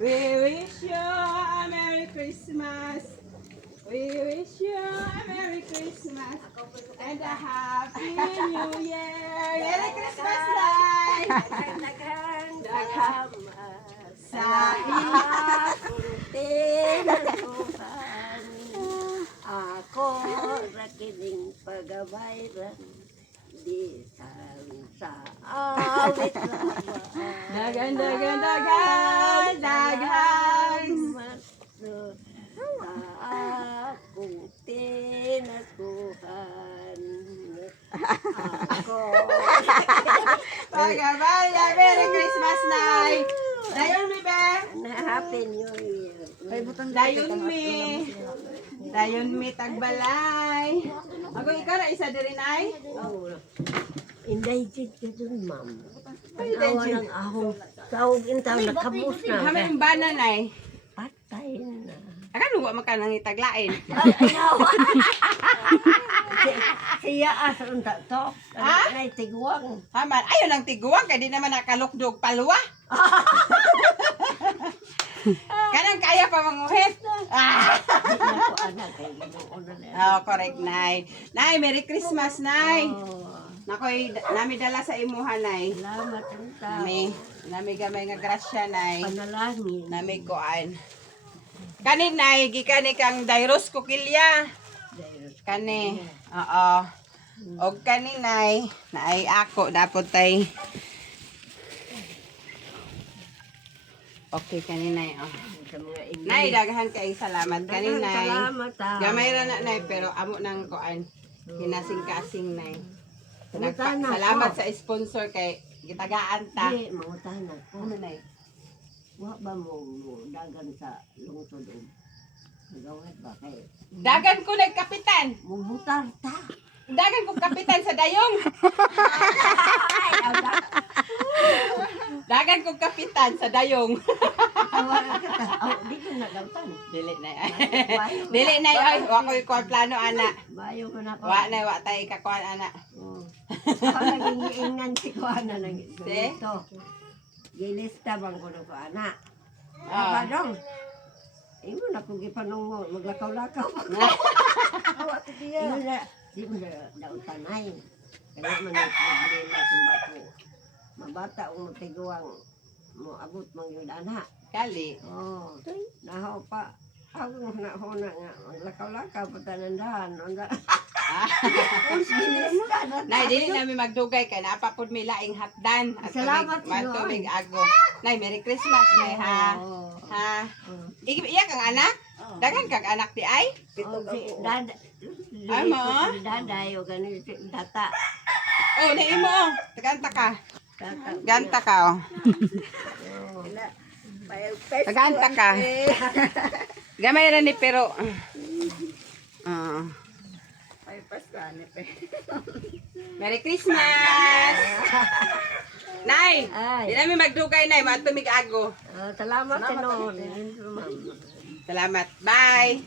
We wish you a Merry Christmas. We wish you a Merry Christmas and a Happy New Year. Merry Christmas, Nay! Salamat Sa tinasuhan. Ako rakining pagabayran di sa awit dagan, dagan, dagan, dagan. Sa akong tinasuhan. Ako Pagabaya, Merry Christmas, Nay! Dayon mi, be! Happy New Year. Dayon mi! Dayon mi, tagbalay! Ako ikaw na isa diri, Nay? Oh, indahit ka dun, ma'am. Ay, Tanawa indahit. ng ahong tawag in tawag nakabus na. Kami yung bana, Nay. Patay na. Akan luwa man ka nang itaglain. Siya asa unta to. Ha? Nay tigwang. Haman, ayaw lang tiguang, kaya di naman nakalukdog palwa. Kanang kaya pa manguhit. Ako anak kay Ginoo na. Oh, correct, Nay. Nay, Merry Christmas, Nay. Oh, Nakoy, nami dala sa imuha, Nay. salamat unta. Nami gamay nga grasya, Nay. Panalangin. Nami kuan. Kani, Nay, gikani kang Dairos Kukilya. Kani, oo. Og kani, Nay, naay ako, dapat tay. Okay, kani, Nay, oh. Sa mga inyo. Nay, daghan kay salamat kani, Nay. Salamat ah. Gamay ra na, Nay, pero amo nang kuan. Hinasing-kasing, Nay. Pangutahan ako. Salamat sa sponsor kay gitagaan ta. Di, mangutahan ako. Ano, Nay? Wa ba mo dagan sa lungsod o gawat ba kay Dagan ko na kapitan. mubutar ta. Dagan ko kapitan sa dayong. Ay, ada. Dagan ko kapitan sa dayong. Tawagan ka ta. Oh, dito na gawtan. Dili na. Dili na ay wa ko ikuan plano ana. Bayo ko na ko. Wa na wa tay ikakuan ana. Oh. Ako nag-iingan si ko ana nang dito. Gilista bang ko na ko ana. Ah. Padong. Imo na kung gipanong mo maglakaw-lakaw. Awa ti diya. Imo na di mo na dautanay. Kaya man ang problema sa bato. Mabata o matiguang mo abot mang yun ana. Kali. Oh, nahaw pa. Ako na ho na nga, maglakaw-lakaw pa tanandahan. Nay dili na mi magdugay kay napa pud mi laing hatdan. At Salamat, magtumig ago. Nay, Merry Christmas, Nay, ha. Oh. Ha. Iya kang anak? Dagan kang anak di ay? Oh, si dada. Ay, ma? Dada, yung ganun si data. Oh, ni imo. Tagaanta ka. Data. Ganta ka, oh. Oh. Tagaanta ka. Gamay ra ni pero. Merry Christmas! Nay! Ay. Di namin magdugay, Nay. Matumig ago. Salamat, Tinon. Salamat. Bye!